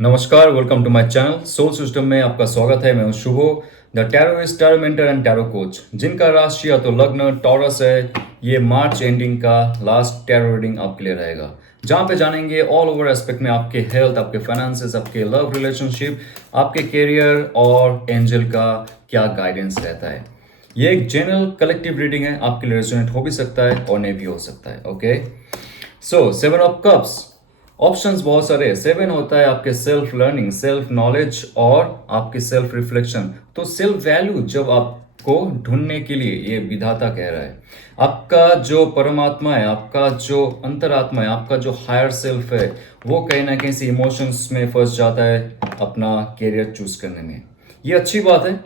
नमस्कार, welcome to my channel soul system में आपका स्वागत है। मैं हूं Shubho, the tarotist, tarot mentor and tarot coach, जिनका राशि या तो लग्न टॉरस है। ये मार्च एंडिंग का लास्ट टैरो रीडिंग आपके लिए रहेगा, जहां पे जानेंगे ऑल ओवर एस्पेक्ट में आपके हेल्थ, आपके फाइनेंसेस, आपके लव रिलेशनशिप, आपके करियर और एंजल का क्या गाइडेंस रहता है। ये एक जनरल कलेक्टिव रीडिंग है, आपके लिए रेजोनेट हो भी सकता है और नहीं भी हो सकता है। Okay, so seven of cups, options बहुत सारे हैं। सेवन होता है आपके सेल्फ लर्निंग, सेल्फ नॉलेज और आपके सेल्फ रिफ्लेक्शन। तो सेल्फ वैल्यू जब आपको ढूंढने के लिए ये विधाता कह रहा है, आपका जो परमात्मा है, आपका जो अंतरात्मा है, आपका जो हायर सेल्फ है, वो कहीं ना कहीं से इमोशंस में फंस जाता है अपना कैरियर चूज करने में। ये अच्छी बात है,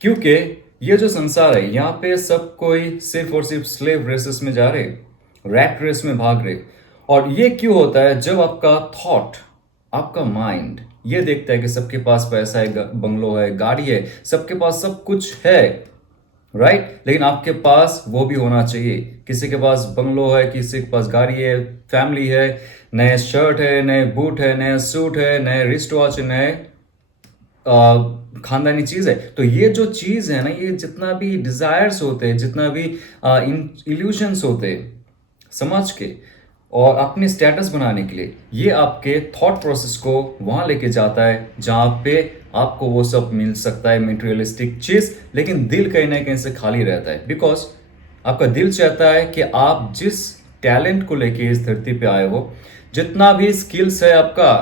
क्योंकि ये जो संसार है, यहाँ पे सब कोई सिर्फ और सिर्फ स्लेव रेसेस में जा रहे, रैट रेस में भाग रहे। और ये क्यों होता है? जब आपका थॉट, आपका माइंड ये देखता है कि सबके पास पैसा है, बंगलो है, गाड़ी है, सबके पास सब कुछ है, राइट? लेकिन आपके पास वो भी होना चाहिए। किसी के पास बंगलो है, किसी के पास गाड़ी है, फैमिली है, नए शर्ट है, नए बूट है, नए सूट है, नए रिस्ट वॉच है, नए खानदानी चीज है। तो ये जो चीज है ना, ये जितना भी डिजायर्स होते हैं, जितना भी इल्यूशंस होते हैं समाज के और अपने स्टेटस बनाने के लिए, ये आपके थॉट प्रोसेस को वहां लेके जाता है जहां पे आपको वो सब मिल सकता है, मेटेरियलिस्टिक चीज। लेकिन दिल कहीं ना कहीं से खाली रहता है, बिकॉज आपका दिल चाहता है कि आप जिस टैलेंट को लेके इस धरती पे आए हो, जितना भी स्किल्स है आपका,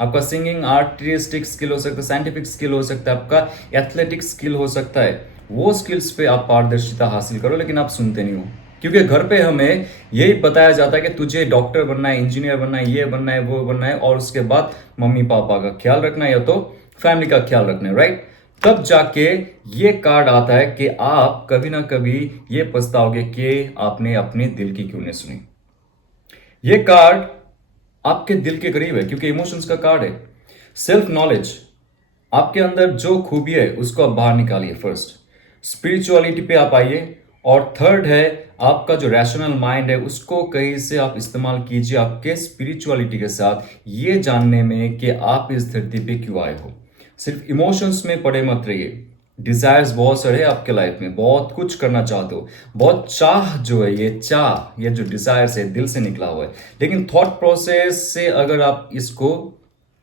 आपका सिंगिंग, आर्टिस्टिक स्किल हो सकता है, साइंटिफिक स्किल हो सकता है, आपका एथलेटिक स्किल हो सकता है, वो स्किल्स पे आप पारदर्शिता हासिल करो। लेकिन आप सुनते नहीं हो, क्योंकि घर पे हमें यही बताया जाता है कि तुझे डॉक्टर बनना है, इंजीनियर बनना है, ये बनना है, वो बनना है, और उसके बाद मम्मी पापा का ख्याल रखना है या तो फैमिली का ख्याल रखना है, राइट? तब जाके ये कार्ड आता है कि आप कभी ना कभी ये पछताओगे कि आपने अपने दिल की क्यों नहीं सुनी। ये कार्ड आपके दिल के करीब है, क्योंकि इमोशंस का कार्ड है। सेल्फ नॉलेज, आपके अंदर जो खूबी है उसको आप बाहर निकालिए फर्स्ट। स्पिरिचुअलिटी पे आप आइए। और थर्ड है आपका जो रैशनल माइंड है, उसको कहीं से आप इस्तेमाल कीजिए आपके स्पिरिचुअलिटी के साथ, ये जानने में कि आप इस धरती पे क्यों आए हो। सिर्फ इमोशंस में पड़े मत रहिए। डिजायर्स बहुत सारे हैं आपके लाइफ में, बहुत कुछ करना चाहते हो, बहुत चाह जो है, ये चाह, ये जो डिजायर्स है दिल से निकला हुआ है। लेकिन थॉट प्रोसेस से अगर आप इसको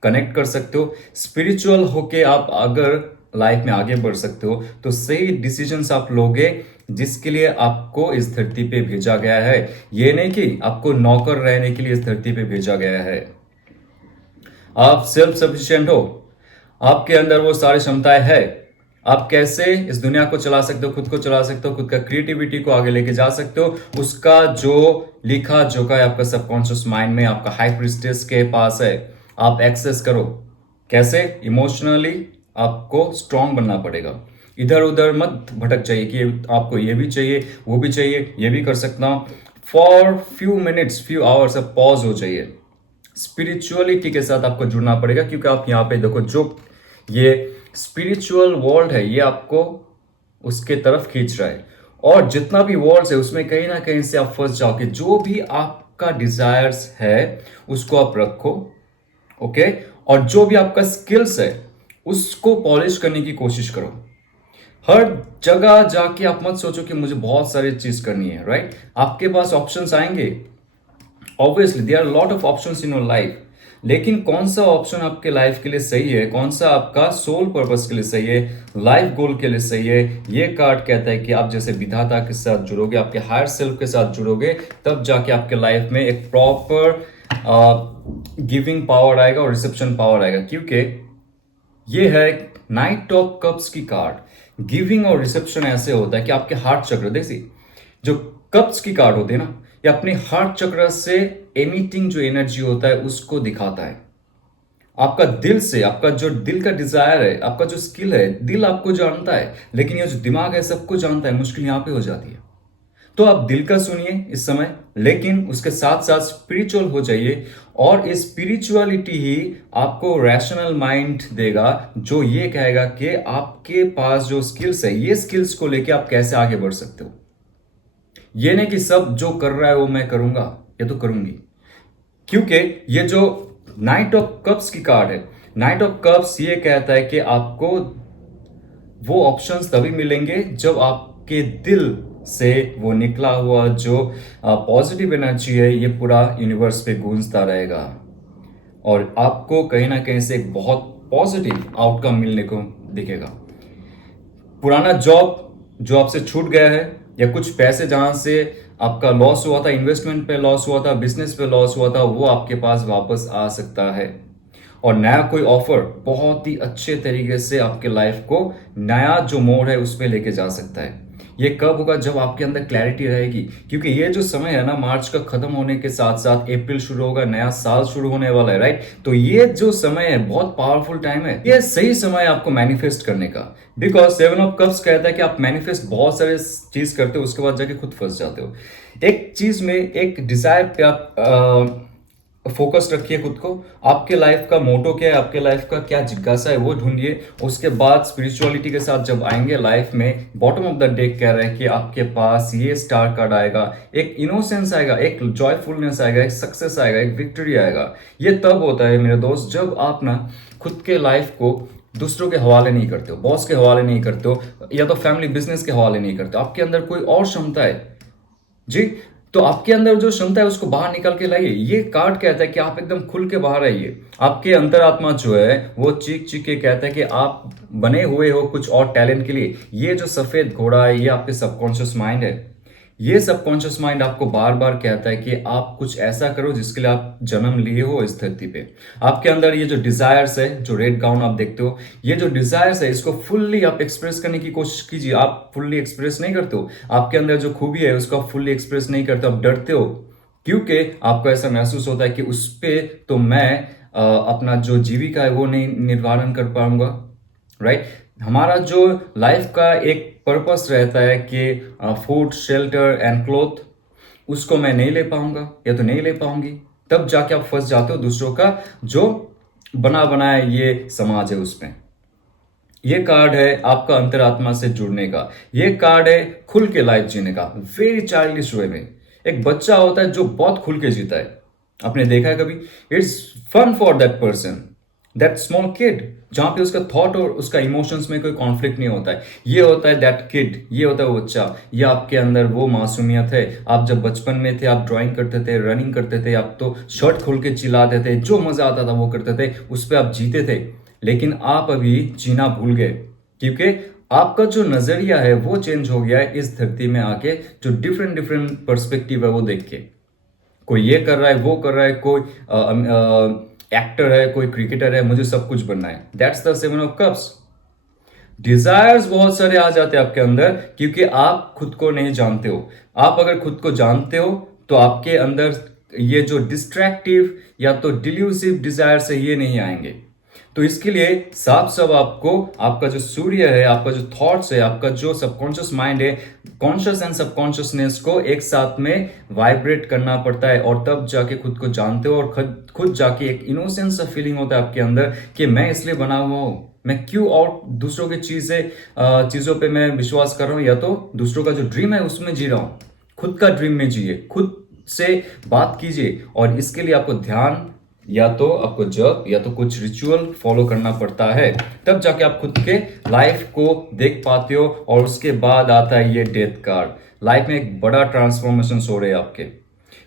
कनेक्ट कर सकते हो, स्पिरिचुअल होके आप अगर लाइफ में आगे बढ़ सकते हो, तो सही डिसीजंस आप लोगे, जिसके लिए आपको इस धरती पे भेजा गया है। ये नहीं कि आपको नौकर रहने के लिए इस धरती पे भेजा गया है। आप सेल्फ सफिशिएंट हो, आपके अंदर वो सारी क्षमताएं है। आप कैसे इस दुनिया को चला सकते हो, खुद को चला सकते हो, खुद का क्रिएटिविटी को आगे लेके जा सकते हो, उसका जो लिखा जोखा है आपका सबकॉन्शियस माइंड में, आपका हाई प्रिस्टेस के पास है। आप एक्सेस करो। कैसे? इमोशनली आपको स्ट्रांग बनना पड़ेगा। इधर उधर मत भटक जाइए कि आपको ये भी चाहिए, वो भी चाहिए, ये भी कर सकता हूं। For few minutes, few hours आप पॉज हो जाइए। स्पिरिचुअलिटी के साथ आपको जुड़ना पड़ेगा, क्योंकि आप यहाँ पे देखो, जो ये स्पिरिचुअल वर्ल्ड है, ये आपको उसके तरफ खींच रहा है। और जितना भी वर्ल्ड है उसमें कहीं ना कहीं से आप फंस जाओगे। जो भी आपका डिजायर्स है उसको आप रखो, ओके? और जो भी आपका स्किल्स है उसको पॉलिश करने की कोशिश करो। हर जगह जाके आप मत सोचो कि मुझे बहुत सारी चीज करनी है, राइट? आपके पास ऑप्शंस आएंगे, obviously there are lot of options in your life. लेकिन कौन सा ऑप्शन आपके लाइफ के लिए सही है, कौन सा आपका सोल पर्पस के लिए सही है, लाइफ गोल के लिए सही है, ये कार्ड कहता है कि आप जैसे विधाता के साथ जुड़ोगे, आपके हायर सेल्फ के साथ जुड़ोगे, तब जाके आपके लाइफ में एक प्रॉपर गिविंग पावर आएगा और रिसेप्शन पावर आएगा। क्योंकि ये है नाइट ऑफ कप्स की कार्ड। गिविंग और रिसेप्शन ऐसे होता है कि आपके हार्ट चक्र, देखिए जो कप्स की कार्ड होती है ना, ये अपने हार्ट चक्र से एमिटिंग जो एनर्जी होता है उसको दिखाता है। आपका दिल से, आपका जो दिल का डिजायर है, आपका जो स्किल है, दिल आपको जानता है, लेकिन ये जो दिमाग है सबको जानता है। मुश्किल यहां पे हो जाती है। तो आप दिल का सुनिए इस समय, लेकिन उसके साथ साथ स्पिरिचुअल हो जाइए। और इस स्पिरिचुअलिटी ही आपको रैशनल माइंड देगा, जो ये कहेगा कि आपके पास जो स्किल्स है, ये स्किल्स को लेके आप कैसे आगे बढ़ सकते हो। ये नहीं कि सब जो कर रहा है वो मैं करूंगा, ये तो करूंगी। क्योंकि ये जो नाइट ऑफ कप्स की कार्ड है, नाइट ऑफ कप्स ये कहता है कि आपको वो ऑप्शंस तभी मिलेंगे जब आपके दिल से वो निकला हुआ जो पॉजिटिव एनर्जी है ये पूरा यूनिवर्स पे गूंजता रहेगा और आपको कहीं ना कहीं से एक बहुत पॉजिटिव आउटकम मिलने को दिखेगा। पुराना जॉब जो आपसे छूट गया है या कुछ पैसे जहां से आपका लॉस हुआ था, इन्वेस्टमेंट पे लॉस हुआ था, बिजनेस पे लॉस हुआ था, वो आपके पास वापस आ सकता है और नया कोई ऑफर बहुत ही अच्छे तरीके से आपके लाइफ को नया जो मोड़ है उस पर लेके जा सकता है। ये कब होगा? जब आपके अंदर क्लैरिटी रहेगी, क्योंकि ये जो समय है ना, मार्च का खत्म होने के साथ साथ अप्रैल शुरू होगा, नया साल शुरू होने वाला है, राइट? तो ये जो समय है बहुत पावरफुल टाइम है, ये सही समय है आपको मैनिफेस्ट करने का। बिकॉज 7 ऑफ कप्स कहता है कि आप मैनिफेस्ट बहुत सारे चीज करते हो, उसके बाद जाके खुद फंस जाते हो। एक चीज में, एक डिजायर पे आप फोकस रखिए खुद को। आपके लाइफ का मोटो क्या है, आपके लाइफ का क्या जिज्ञासा है, वो ढूंढिए। उसके बाद स्पिरिचुअलिटी के साथ जब आएंगे लाइफ में, बॉटम ऑफ द डे कह रहे हैं कि आपके पास ये स्टार कार्ड आएगा, एक इनोसेंस आएगा, एक जॉयफुलनेस आएगा, एक सक्सेस आएगा, एक विक्ट्री आएगा। ये तब होता है मेरे दोस्त जब आप ना खुद के लाइफ को दूसरों के हवाले नहीं करते हो, बॉस के हवाले नहीं करते हो, या तो फैमिली बिजनेस के हवाले नहीं करते हो। आपके अंदर कोई और क्षमता है जी, तो आपके अंदर जो क्षमता है उसको बाहर निकाल के लाइए। ये कार्ड कहता है कि आप एकदम खुल के बाहर आइए। आपके अंतरात्मा जो है वो चीख चीख के कहता है कि आप बने हुए हो कुछ और टैलेंट के लिए। ये जो सफेद घोड़ा है ये आपके सबकॉन्शियस माइंड है। ये सबकॉन्शियस माइंड आपको बार बार कहता है कि आप कुछ ऐसा करो जिसके लिए आप जन्म लिए हो इस धरती पे। आपके अंदर ये जो डिजायर्स है, जो रेड गाउन आप देखते हो, ये जो डिजायर्स है इसको फुल्ली आप एक्सप्रेस करने की कोशिश कीजिए। आप फुल्ली एक्सप्रेस नहीं करते हो, आपके अंदर जो खूबी है उसको आप फुल्ली एक्सप्रेस नहीं करते हो, आप डरते हो, क्योंकि आपको ऐसा महसूस होता है कि उस पे तो मैं अपना जो जीविका है वो नहीं निर्धारण कर पाऊंगा, राइट? हमारा जो लाइफ का एक पर्पस रहता है कि फूड, शेल्टर एंड क्लोथ, उसको मैं नहीं ले पाऊंगा या तो नहीं ले पाऊंगी, तब जाके आप फंस जाते हो दूसरों का जो बना बनाया ये समाज है उसमें। ये कार्ड है आपका अंतरात्मा से जुड़ने का, ये कार्ड है खुल के लाइफ जीने का, वेरी चाइल्डिश वे में। एक बच्चा होता है जो बहुत खुल के जीता है, आपने देखा है कभी? It's fun for that person, that small kid, जहां पे उसका थॉट और उसका इमोशंस में कोई कॉन्फ्लिक्ट नहीं होता है। ये होता है दैट किड, ये होता है वो बच्चा। ये आपके अंदर वो मासूमियत है। आप जब बचपन में थे, आप ड्राइंग करते थे, रनिंग करते थे, आप तो शर्ट खोल के चिल्लाते थे, जो मजा आता था वो करते थे, उस पर आप जीते थे। लेकिन आप अभी जीना भूल गए, क्योंकि आपका जो नजरिया है वो चेंज हो गया है इस धरती में आके। जो डिफरेंट डिफरेंट पर्सपेक्टिव है वो देख के, कोई ये कर रहा है, वो कर रहा है, कोई एक्टर है, कोई क्रिकेटर है, मुझे सब कुछ बनना है। That's the 7 of cups. Desires बहुत सारे आ जाते हैं आपके अंदर, क्योंकि आप खुद को नहीं जानते हो। आप अगर खुद को जानते हो तो आपके अंदर ये जो डिस्ट्रैक्टिव या तो डिल्यूसिव डिजायर्स है ये नहीं आएंगे। तो इसके लिए साफ साफ आपको आपका जो सूर्य है, आपका जो थॉट्स है, आपका जो सबकॉन्शियस माइंड है, कॉन्शियस एंड सबकॉन्शियसनेस को एक साथ में वाइब्रेट करना पड़ता है, और तब जाके खुद को जानते हो और खुद जाके एक इनोसेंस ऑफ फीलिंग होता है आपके अंदर कि मैं इसलिए बना हुआ हूं, मैं क्यों और दूसरों की चीजों पे मैं विश्वास कर रहा हूं, या तो दूसरों का जो ड्रीम है उसमें जी रहा हूं। खुद का ड्रीम में जिए, खुद से बात कीजिए, और इसके लिए आपको ध्यान या तो आपको जप या तो कुछ रिचुअल फॉलो करना पड़ता है, तब जाके आप खुद के लाइफ को देख पाते हो। और उसके बाद आता है ये डेथ कार्ड। लाइफ में एक बड़ा ट्रांसफॉर्मेशन हो रहे हैं आपके,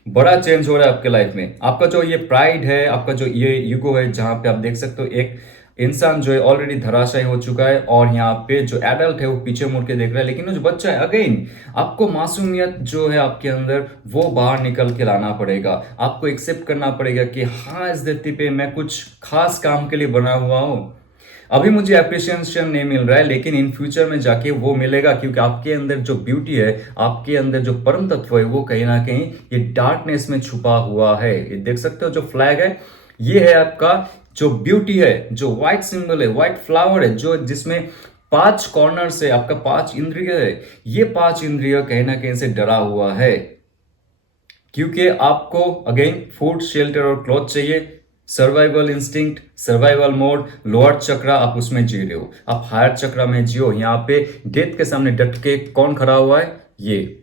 बड़ा चेंज हो रहा है आपके लाइफ में। आपका जो ये प्राइड है, आपका जो ये ईगो है, जहां पे आप देख सकते हो एक इंसान जो है ऑलरेडी धराशायी हो चुका है, और यहाँ पे जो एडल्ट है वो पीछे मुड़ के देख रहा है, लेकिन वो जो बच्चा है, अगेन आपको मासूमियत जो है आपके अंदर वो बाहर निकल के लाना पड़ेगा। आपको एक्सेप्ट करना पड़ेगा कि हाँ, इस धरती पे मैं कुछ खास काम के लिए बना हुआ हूँ। अभी मुझे अप्रिसिएशन नहीं मिल रहा है, लेकिन इन फ्यूचर में जाके वो मिलेगा, क्योंकि आपके अंदर जो ब्यूटी है, आपके अंदर जो परम तत्व है, वो कहीं ना कहीं ये डार्कनेस में छुपा हुआ है। ये देख सकते हो जो फ्लैग है, ये है आपका जो ब्यूटी है, जो व्हाइट सिंबल है, व्हाइट फ्लावर है, जो जिसमें 5 कॉर्नर्स है, आपका 5 इंद्रिय है। ये 5 इंद्रिय कहीं ना कहीं से डरा हुआ है, क्योंकि आपको अगेन फूड, शेल्टर और क्लॉथ चाहिए। Survival instinct, survival mode, lower chakra, आप उसमें जी रहे हो। आप हायर चक्रा में जियो। यहाँ पे डेथ के सामने डट के कौन खड़ा हुआ है? ये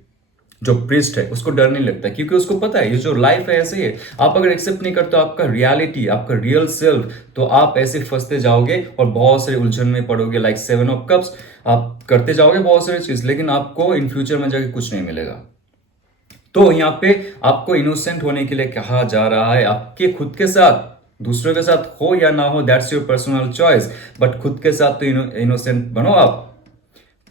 जो प्रिस्ट है उसको डर नहीं लगता, क्योंकि उसको पता है ये जो लाइफ है ऐसे ही है। आप अगर एक्सेप्ट नहीं करते हो आपका रियलिटी, आपका रियल सेल्फ, तो आप ऐसे फंसते जाओगे और बहुत सारे उलझन में पड़ोगे। लाइक 7 ऑफ कप्स, आप करते जाओगे बहुत सारी चीज, लेकिन आपको इन फ्यूचर में जाके कुछ नहीं मिलेगा। तो यहाँ पे आपको इनोसेंट होने के लिए कहा जा रहा है, आपके खुद के साथ, दूसरों के साथ हो या ना हो that's your personal choice, but खुद के साथ तो इनोसेंट बनो आप।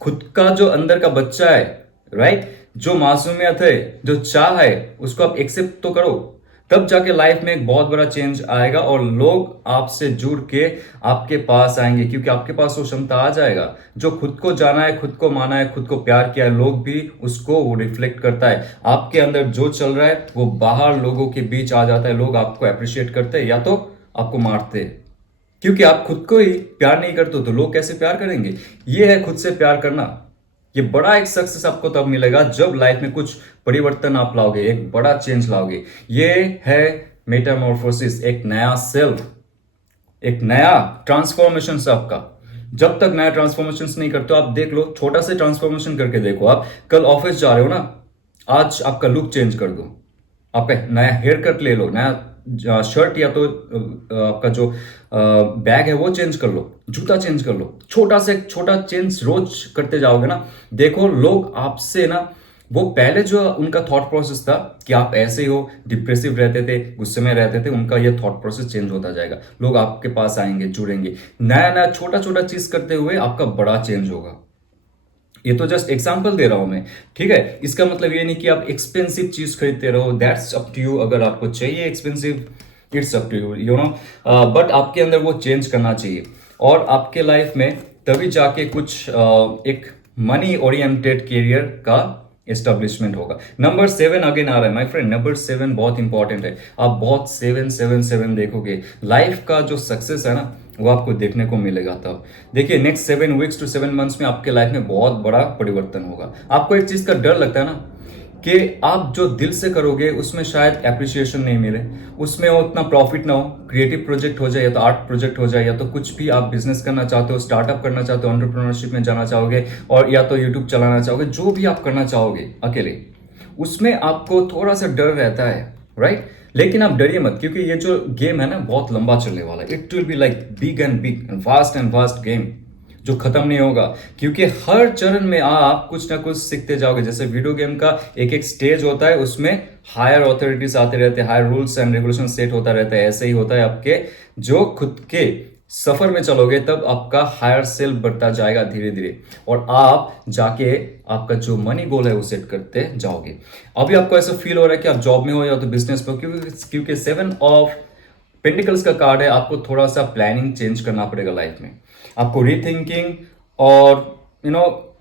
खुद का जो अंदर का बच्चा है, राइट, जो मासूमियत है, जो चाह है, उसको आप एक्सेप्ट तो करो। तब जाके लाइफ में एक बहुत बड़ा चेंज आएगा और लोग आपसे जुड़ के आपके पास आएंगे, क्योंकि आपके पास वो क्षमता आ जाएगा। जो खुद को जाना है, खुद को माना है, खुद को प्यार किया है, लोग भी उसको वो रिफ्लेक्ट करता है। आपके अंदर जो चल रहा है वो बाहर लोगों के बीच आ जाता है। लोग आपको अप्रिशिएट करते हैं या तो आपको मारते हैं, क्योंकि आप खुद को ही प्यार नहीं करते हो तो लोग कैसे प्यार करेंगे। ये है खुद से प्यार करना। ये बड़ा एक सक्सेस आपको तब मिलेगा जब लाइफ में कुछ परिवर्तन आप लाओगे, एक बड़ा चेंज लाओगे। ये है मेटामॉर्फोसिस, एक नया सेल्फ, एक नया ट्रांसफॉर्मेशन आपका। जब तक नया ट्रांसफॉर्मेशन नहीं करते हो, आप देख लो, छोटा से ट्रांसफॉर्मेशन करके देखो। आप कल ऑफिस जा रहे हो ना, आज आपका लुक चेंज कर दो, आपका नया हेयर कट ले लो, नया शर्ट या तो आपका जो बैग है वो चेंज कर लो, जूता चेंज कर लो। छोटा से छोटा चेंज रोज करते जाओगे ना, देखो लोग आपसे ना, वो पहले जो उनका थॉट प्रोसेस था कि आप ऐसे ही हो, डिप्रेसिव रहते थे, गुस्से में रहते थे, उनका ये थॉट प्रोसेस चेंज होता जाएगा। लोग आपके पास आएंगे, जुड़ेंगे। नया नया छोटा छोटा चीज करते हुए आपका बड़ा चेंज होगा। ये तो जस्ट एग्जांपल दे रहा हूं मैं, ठीक है। इसका मतलब ये नहीं कि आप एक्सपेंसिव चीज खरीदते रहो, दैट्स अप टू यू। अगर आपको चाहिए expensive, it's up to you, you know, but आपके अंदर वो चेंज करना चाहिए। और आपके लाइफ में तभी जाके कुछ एक मनी ओरिएंटेड करियर का एस्टेब्लिशमेंट होगा। नंबर 7 अगेन आ रहा है माय फ्रेंड। नंबर 7 बहुत इंपॉर्टेंट है। आप बहुत 7 देखोगे, लाइफ का जो सक्सेस है ना वो आपको देखने को मिलेगा। तब देखिए नेक्स्ट 7 वीक्स टू 7 मंथ्स में आपके लाइफ में बहुत बड़ा परिवर्तन होगा। आपको एक चीज का डर लगता है ना कि आप जो दिल से करोगे उसमें शायद एप्रिसिएशन नहीं मिले, उसमें उतना प्रॉफिट ना हो, क्रिएटिव प्रोजेक्ट हो जाए या तो आर्ट प्रोजेक्ट हो जाए, या तो कुछ भी आप बिजनेस करना चाहते हो, स्टार्टअप करना चाहते हो, एंटरप्रेन्योरशिप में जाना चाहोगे, और या तो यूट्यूब चलाना चाहोगे, जो भी आप करना चाहोगे अकेले, उसमें आपको थोड़ा सा डर रहता है, राइट। लेकिन आप डरिए मत, क्योंकि ये जो गेम है ना बहुत लंबा चलने वाला है। It will be like big and vast game जो खत्म नहीं होगा, क्योंकि हर चरण में आप कुछ ना कुछ सीखते जाओगे। जैसे वीडियो गेम का एक एक स्टेज होता है, उसमें हायर ऑथोरिटीज आते रहते हैं, higher rules and regulation set होता रहता है। ऐसे ही होता है आपके जो खुद के सफर में चलोगे तब आपका हायर सेल्फ बढ़ता जाएगा धीरे धीरे, और आप जाके आपका जो मनी गोल है वो सेट करते जाओगे। अभी आपको ऐसा फील हो रहा है कि आप जॉब में हो या तो बिजनेस में हो, क्योंकि 7 ऑफ पेंटिकल्स का कार्ड है। आपको थोड़ा सा प्लानिंग चेंज करना पड़ेगा लाइफ में, आपको रीथिंकिंग और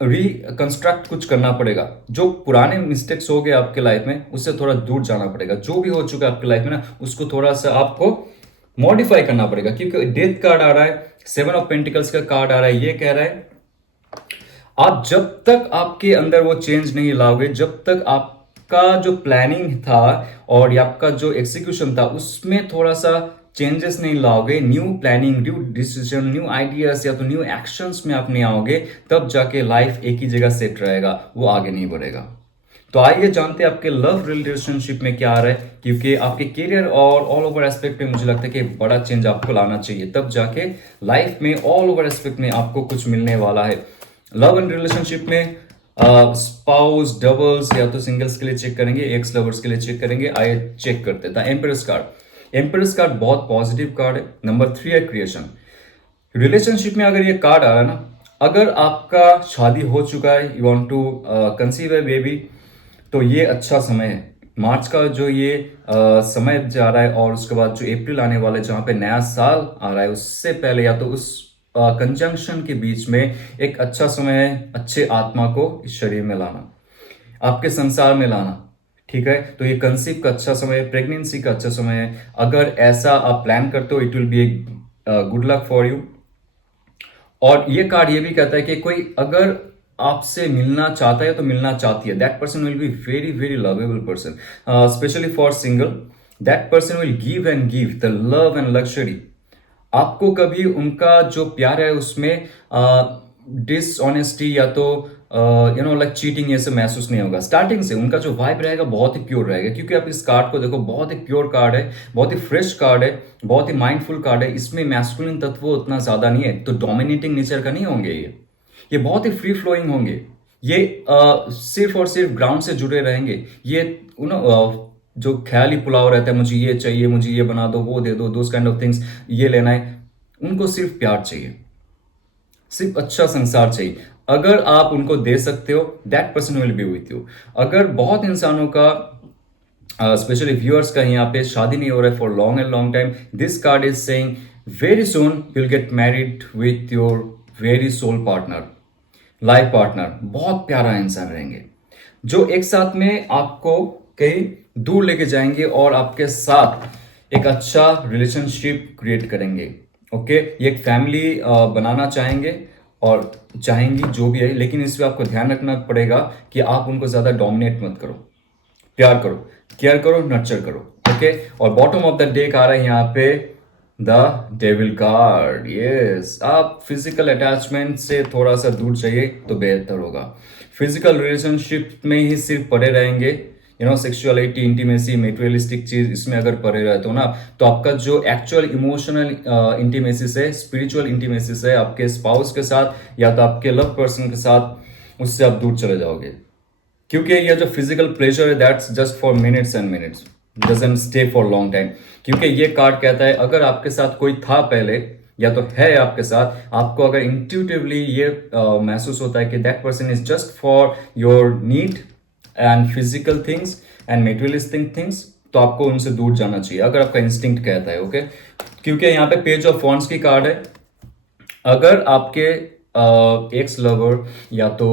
रिकंस्ट्रक्ट कुछ करना पड़ेगा। जो पुराने मिस्टेक्स हो गए आपके लाइफ में उससे थोड़ा दूर जाना पड़ेगा। जो भी हो चुका है आपके लाइफ में ना, उसको थोड़ा सा आपको मॉडिफाई करना पड़ेगा, क्योंकि डेथ कार्ड आ रहा है, 7 ऑफ पेंटिकल्स का कार्ड आ रहा है। ये कह रहा है आप जब तक आपके अंदर वो चेंज नहीं लाओगे, जब तक आपका जो प्लानिंग था और आपका जो एग्जीक्यूशन था उसमें थोड़ा सा चेंजेस नहीं लाओगे, new planning, new decision, new ideas या तो न्यू एक्शंस में आप नहीं आओगे, तब जाके लाइफ एक ही जगह सेट रहेगा, वो आगे नहीं बढ़ेगा। तो आइए जानते हैं आपके लव रिलेशनशिप में क्या आ रहा है, क्योंकि आपके करियर और ऑल ओवर एस्पेक्ट में मुझे लगता है कि बड़ा चेंज आपको लाना चाहिए, तब जाके लाइफ में ऑल ओवर एस्पेक्ट में आपको कुछ मिलने वाला है। लव एंड रिलेशनशिप में स्पाउस, डबल्स या तो सिंगल्स के लिए चेक करेंगे, एक्स लवर्स के लिए चेक करेंगे। आइए चेक करते हैं। एम्परर्स कार्ड, एम्परर्स कार्ड बहुत पॉजिटिव कार्ड है। नंबर 3 है क्रिएशन। रिलेशनशिप में अगर ये कार्ड आ रहा है ना, अगर आपका शादी हो चुका है, you want to conceive a baby, तो ये अच्छा समय है। मार्च का जो ये समय जा रहा है और उसके बाद जो अप्रैल आने वाला है जहां पे नया साल आ रहा है, उससे पहले या तो उस कंजंक्शन के बीच में एक अच्छा समय है अच्छे आत्मा को इस शरीर में लाना, आपके संसार में लाना, ठीक है। तो ये कंसीव का अच्छा समय है, प्रेगनेंसी का अच्छा समय है। अगर ऐसा आप प्लान करते हो, it will be a good luck for you. और ये कार्ड ये भी कहता है कि कोई अगर आपसे मिलना चाहता है तो मिलना चाहती है, that person will be very very lovable person, specially for single. That person will give and give the love and luxury. आपको कभी उनका जो प्यार है उसमें डिसऑनेस्टी या तो लाइक चीटिंग ये सब महसूस नहीं होगा। स्टार्टिंग से उनका जो वाइब रहेगा बहुत ही प्योर रहेगा, क्योंकि आप इस कार्ड को देखो, बहुत ही प्योर कार्ड है, बहुत ही फ्रेश कार्ड है, बहुत ही माइंडफुल कार्ड है। इसमें मैस्कुलिन तत्व उतना ज़्यादा नहीं है, तो डोमिनेटिंग नेचर का नहीं होंगे ये बहुत ही फ्री फ्लोइंग होंगे। ये सिर्फ और सिर्फ ग्राउंड से जुड़े रहेंगे। ये जो ख्याली पुलाव रहता है, मुझे ये चाहिए, मुझे ये बना दो, वो दे दो, दोज काइंड ऑफ थिंग्स, ये लेना है, उनको सिर्फ प्यार चाहिए, सिर्फ अच्छा संसार चाहिए। अगर आप उनको दे सकते हो, that person will be with you. अगर बहुत इंसानों का, स्पेशली व्यूअर्स का यहाँ पे शादी नहीं हो रहा है for long and long time, this card is saying very soon you will get married with your very soul partner, life partner. बहुत प्यारा इंसान रहेंगे जो एक साथ में आपको कहीं दूर लेके जाएंगे और आपके साथ एक अच्छा रिलेशनशिप क्रिएट करेंगे। ओके, ये एक फैमिली बनाना चाहेंगे और चाहेंगी, जो भी है, लेकिन इसमें आपको ध्यान रखना पड़ेगा कि आप उनको ज़्यादा डोमिनेट मत करो, प्यार करो, केयर करो, नर्चर करो। ओके, और बॉटम ऑफ द डेक आ रहा है यहाँ पे द डेविल कार्ड। यस, आप फिजिकल अटैचमेंट से थोड़ा सा दूर चाहिए तो बेहतर होगा। फिजिकल रिलेशनशिप में ही सिर्फ पड़े रहेंगे, सेक्सुअलिटी, इंटीमेसी, मेटेरियलिस्टिक चीज, इसमें अगर पड़े रहते हो ना, तो आपका जो एक्चुअल इमोशनल इंटीमेसी से, स्पिरिचुअल इंटीमेसी से आपके स्पाउस के साथ या तो आपके लव पर्सन के साथ, उससे आप दूर चले जाओगे। क्योंकि ये जो फिजिकल प्लेजर है, that's just for minutes and minutes, doesn't stay for long time. क्योंकि ये कार्ड कहता है अगर आपके साथ कोई था पहले या तो है आपके साथ, आपको अगर इंट्यूटिवली ये महसूस होता है कि that person is just for your need and physical things and materialistic things, तो आपको उनसे दूर जाना चाहिए, अगर आपका इंस्टिंक्ट कहता है। ओके, क्योंकि यहाँ पे पेज ऑफ वॉन्ड्स की कार्ड है। अगर आपके एक्स लवर या तो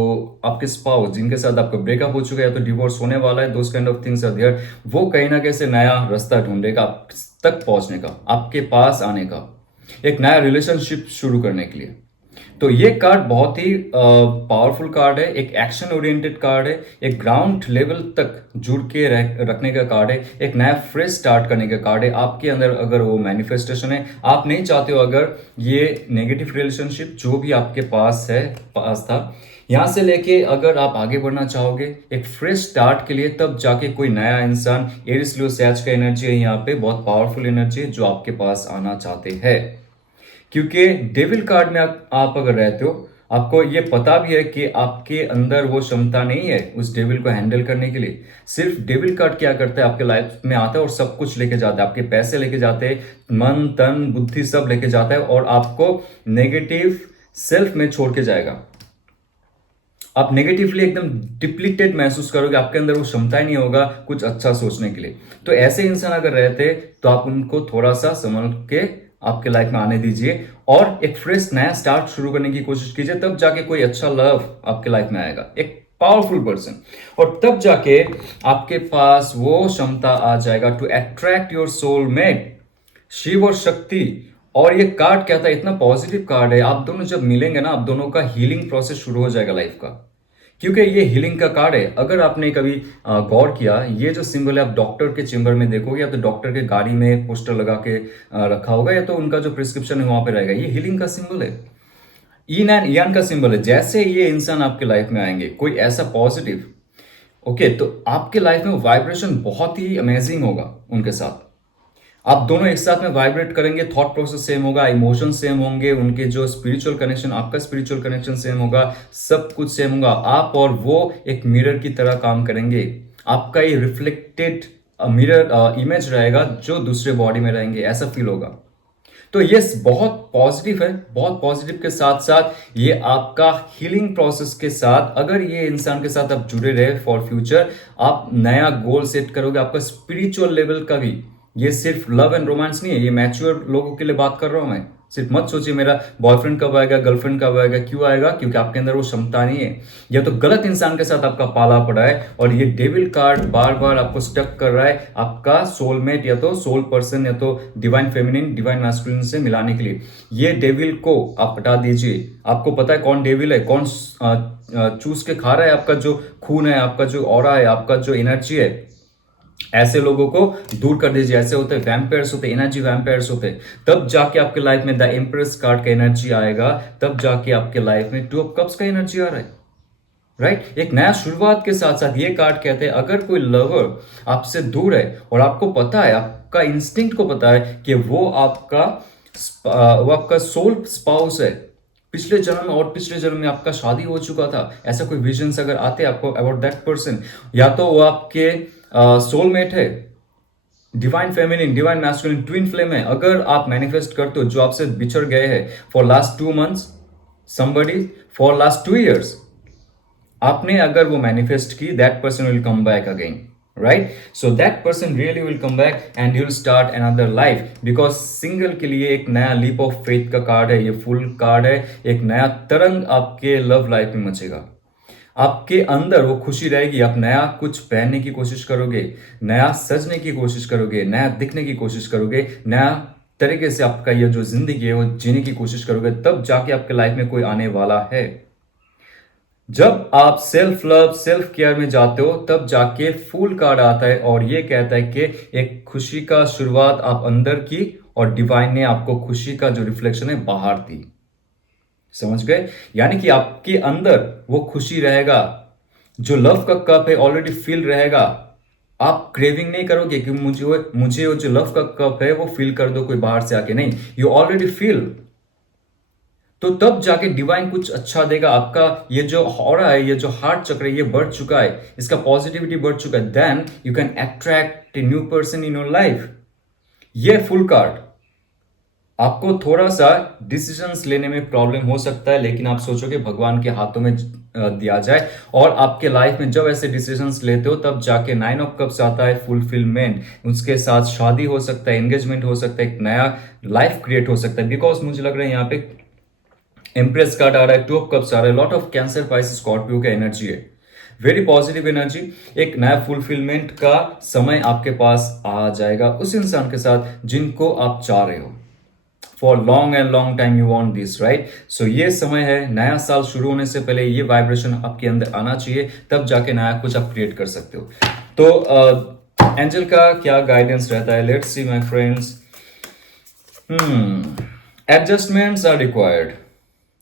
आपके स्पाउस जिनके साथ आपका ब्रेकअप हो चुका है या तो डिवोर्स होने वाला है, those kind of things are there, वो कहीं ना कहीं से नया रास्ता ढूंढेगा आप तक पहुंचने का, आपके पास आने का, एक नया रिलेशनशिप शुरू करने के लिए। तो ये कार्ड बहुत ही पावरफुल कार्ड है, एक एक्शन ओरिएंटेड कार्ड है, एक ग्राउंड लेवल तक जुड़ के रखने का कार्ड है, एक नया फ्रेश स्टार्ट करने का कार्ड है। आपके अंदर अगर वो मैनिफेस्टेशन है, आप नहीं चाहते हो अगर ये नेगेटिव रिलेशनशिप जो भी आपके पास था, यहाँ से लेके अगर आप आगे बढ़ना चाहोगे एक फ्रेश स्टार्ट के लिए, तब जाके कोई नया इंसान, एरिस लियो सैज का एनर्जी है यहाँ पे, बहुत पावरफुल एनर्जी है जो आपके पास आना चाहते हैं। क्योंकि डेविल कार्ड में आप अगर रहते हो, आपको ये पता भी है कि आपके अंदर वो क्षमता नहीं है उस डेविल को हैंडल करने के लिए। सिर्फ डेविल कार्ड क्या करता है, आपके लाइफ में आता है और सब कुछ लेके जाता है, आपके पैसे लेके जाते हैं, मन तन बुद्धि सब लेके जाता है और आपको नेगेटिव सेल्फ में छोड़ के जाएगा। आप नेगेटिवली एकदम डिप्लीटेड महसूस करोगे, आपके अंदर वो क्षमता ही नहीं होगा कुछ अच्छा सोचने के लिए। तो ऐसे इंसान अगर रहते तो आप उनको थोड़ा सा संभल के आपके लाइफ में आने दीजिए और एक फ्रेश नया स्टार्ट शुरू करने की कोशिश कीजिए, तब जाके कोई अच्छा लव आपके लाइफ में आएगा, एक पावरफुल पर्सन, और तब जाके आपके पास वो क्षमता आ जाएगा to attract your soulmate, Shiv और शक्ति। और ये कार्ड कहता है, इतना पॉजिटिव कार्ड है, आप दोनों जब मिलेंगे ना, आप दोनों का हीलिंग प्रोसेस शुरू हो जाएगा लाइफ का, क्योंकि ये हीलिंग का कार्ड है। अगर आपने कभी गौर किया, ये जो सिंबल है आप डॉक्टर के चेम्बर में देखोगे, या तो डॉक्टर के गाड़ी में पोस्टर लगा के रखा होगा, या तो उनका जो प्रिस्क्रिप्शन है वहां पे रहेगा, ये हीलिंग का सिंबल है, ईन एंड यान का सिंबल है। जैसे ये इंसान आपके लाइफ में आएंगे, कोई ऐसा पॉजिटिव, ओके, तो आपके लाइफ में वाइब्रेशन बहुत ही अमेजिंग होगा उनके साथ। आप दोनों एक साथ में वाइब्रेट करेंगे, थॉट प्रोसेस सेम होगा, इमोशन सेम होंगे, उनके जो स्पिरिचुअल कनेक्शन, आपका स्पिरिचुअल कनेक्शन सेम होगा, सब कुछ सेम होगा। आप और वो एक मिरर की तरह काम करेंगे, आपका ये रिफ्लेक्टेड मिरर इमेज रहेगा जो दूसरे बॉडी में रहेंगे, ऐसा फील होगा। तो ये बहुत पॉजिटिव है, बहुत पॉजिटिव के साथ साथ ये आपका हीलिंग प्रोसेस के साथ, अगर ये इंसान के साथ आप जुड़े रहे फॉर फ्यूचर, आप नया गोल सेट करोगे आपका स्पिरिचुअल लेवल का भी। ये सिर्फ लव एंड रोमांस नहीं है, ये मैच्योर लोगों के लिए बात कर रहा हूं मैं। सिर्फ मत सोचिए मेरा बॉयफ्रेंड कब आएगा, गर्लफ्रेंड कब आएगा, क्यों आएगा, क्योंकि आपके अंदर वो क्षमता नहीं है, या तो गलत इंसान के साथ आपका पाला पड़ा है, और ये डेविल कार्ड बार बार आपको स्टक कर रहा है आपका सोलमेट या तो सोल पर्सन या तो डिवाइन फेमिनिन डिवाइन मैस्कुलिन से मिलाने के लिए। ये डेविल को आप हटा दीजिए। आपको पता है कौन डेविल है, कौन चूस के खा रहा है आपका जो खून है, आपका जो ऑरा है, आपका जो एनर्जी है। ऐसे लोगों को दूर कर दीजिए। ऐसे होते हैं वैम्पायर्स, होते एनर्जी वैम्पायर्स होते हैं। तब जाके आपके लाइफ में द एम्प्रेस कार्ड का एनर्जी आएगा, तब जाके आपके लाइफ में टू ऑफ कप्स का एनर्जी आ रहा है। राइट। एक नया शुरुआत के साथ साथ ये कार्ड कहते हैं अगर कोई लवर आपसे दूर है और आपको पता है, आपका इंस्टिंक्ट को पता है कि वो आपका सोल स्पाउस है, पिछले जन्म और पिछले जन्म में आपका शादी हो चुका था, ऐसा कोई विजन्स अगर आते हैं आपको अबाउट दैट पर्सन, या तो वो आपके सोलमेट है, divine feminine, divine masculine, twin flame है, अगर आप मैनिफेस्ट करते हो जो आपसे बिछड़ गए हैं for last 2 months, somebody for last 2 years, आपने अगर वो मैनिफेस्ट की, that person will come back again, right. So that person really will come back and you will start another life, because single के लिए एक नया लीप ऑफ फेथ का card है, ये फुल कार्ड है, एक नया तरंग आपके लव लाइफ में मचेगा, आपके अंदर वो खुशी रहेगी, आप नया कुछ पहनने की कोशिश करोगे, नया सजने की कोशिश करोगे, नया दिखने की कोशिश करोगे, नया तरीके से आपका ये जो जिंदगी है वो जीने की कोशिश करोगे, तब जाके आपके लाइफ में कोई आने वाला है। जब आप सेल्फ लव, सेल्फ केयर में जाते हो तब जाके फूल कार्ड आता है और ये कहता है कि एक खुशी का शुरुआत आप अंदर की और डिवाइन ने आपको खुशी का जो रिफ्लेक्शन है बाहर दी। समझ गए? यानी कि आपके अंदर वो खुशी रहेगा, जो लव का कप है ऑलरेडी फिल रहेगा। आप क्रेविंग नहीं करोगे कि मुझे वो जो लव का कप है वो फिल कर दो कोई बाहर से आके, नहीं, यू ऑलरेडी फिल। तो तब जाके डिवाइन कुछ अच्छा देगा, आपका ये जो ऑरा है, ये जो हार्ट चक्र है, ये बढ़ चुका है, इसका पॉजिटिविटी बढ़ चुका है, then you can attract a new person in your life. ये फुल कार्ड आपको थोड़ा सा डिसीजंस लेने में प्रॉब्लम हो सकता है, लेकिन आप सोचोगे भगवान के हाथों में दिया जाए, और आपके लाइफ में जब ऐसे डिसीजंस लेते हो तब जाके 9 of Cups आता है, फुलफिलमेंट, उसके साथ शादी हो सकता है, एंगेजमेंट हो सकता है, एक नया लाइफ क्रिएट हो सकता है। बिकॉज मुझे लग रहा है यहाँ पे एम्प्रेस कार्ड आ रहा है, 2 of Cups आ रहा है, lot of cancer, Pisces, Scorpio का एनर्जी है, वेरी पॉजिटिव एनर्जी। एक नया फुलफिलमेंट का समय आपके पास आ जाएगा उस इंसान के साथ जिनको आप चाह रहे हो, for long and long time you want this, right. So ये समय है, नया साल शुरू होने से पहले ये वाइब्रेशन आपके अंदर आना चाहिए, तब जाके नया कुछ आप क्रिएट कर सकते हो। तो एंजल का क्या गाइडेंस रहता है, let's see my friends. Adjustments are required,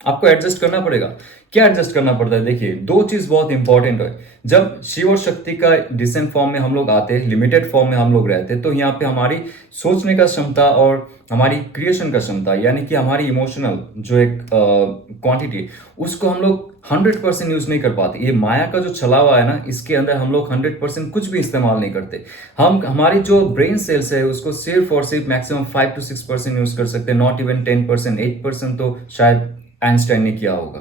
आपको एडजस्ट करना पड़ेगा। क्या एडजस्ट करना पड़ता है? देखिए, दो चीज बहुत इंपॉर्टेंट है। जब शिव और शक्ति का डिसेंट फॉर्म में हम लोग आते हैं, लिमिटेड फॉर्म में हम लोग रहते हैं, तो यहाँ पे हमारी सोचने का क्षमता और हमारी क्रिएशन का क्षमता, यानी कि हमारी इमोशनल जो एक क्वांटिटी, उसको हम लोग 100% यूज नहीं कर पाते। ये माया का जो छला हुआ है ना, इसके अंदर हम लोग 100% कुछ भी इस्तेमाल नहीं करते। हम हमारी जो ब्रेन सेल्स है उसको सिर्फ और सिर्फ मैक्सिमम 5 to 6% यूज कर सकते हैं, नॉट इवन 10%, 8% तो शायद आइंस्टाइन ने किया होगा।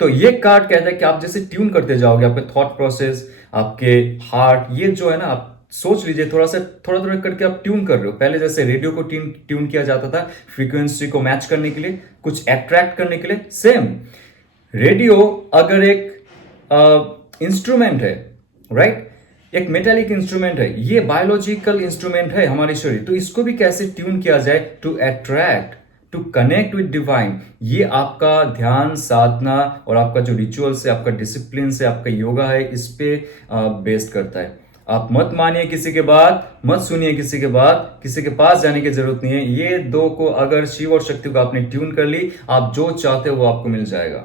तो ये कार्ड कहता है कि आप जैसे ट्यून करते जाओगे, आपके थॉट प्रोसेस, आपके हार्ट, ये जो है ना, आप सोच लीजिए थोड़ा थोड़ा करके आप ट्यून कर रहे हो। पहले जैसे रेडियो को ट्यून किया जाता था फ्रीक्वेंसी को मैच करने के लिए, कुछ अट्रैक्ट करने के लिए, सेम रेडियो अगर एक इंस्ट्रूमेंट है, राइट, एक मेटालिक इंस्ट्रूमेंट है, ये बायोलॉजिकल इंस्ट्रूमेंट है हमारे शरीर, तो इसको भी कैसे ट्यून किया जाए to attract, to connect with divine. ये आपका ध्यान, साधना और आपका जो रिचुअल्स है, आपका डिसिप्लिन से, आपका योगा है, इस पे बेस्ड करता है। आप मत मानिए किसी के बात, मत सुनिए किसी के बात, किसी के पास जाने की जरूरत नहीं है। ये दो को अगर शिव और शक्ति को आपने ट्यून कर ली, आप जो चाहते हो वो आपको मिल जाएगा।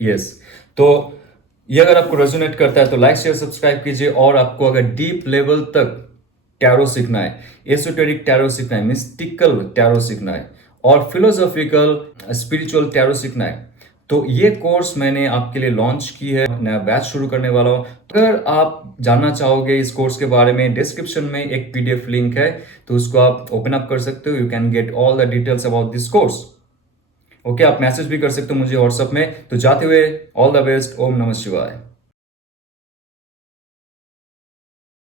यस, तो ये अगर आपको रेजोनेट करता है तो लाइक शेयर सब्सक्राइब कीजिए। और आपको अगर डीप लेवल तक टैरो सीखना है, एसोटेरिक टैरो सीखना है, मिस्टिकल टैरो सीखना है और फिलोसॉफिकल स्पिरिचुअल टैरो सीखना है, तो ये कोर्स मैंने आपके लिए लॉन्च की है, नया बैच शुरू करने वाला हूं। तो अगर आप जानना चाहोगे इस कोर्स के बारे में, डिस्क्रिप्शन में एक पीडीएफ लिंक है, तो उसको आप ओपन अप कर सकते हो। You can get all the details about this course. Okay, आप मैसेज भी कर सकते हो मुझे व्हाट्सएप में। तो जाते हुए ऑल द बेस्ट, ओम नमः शिवाय।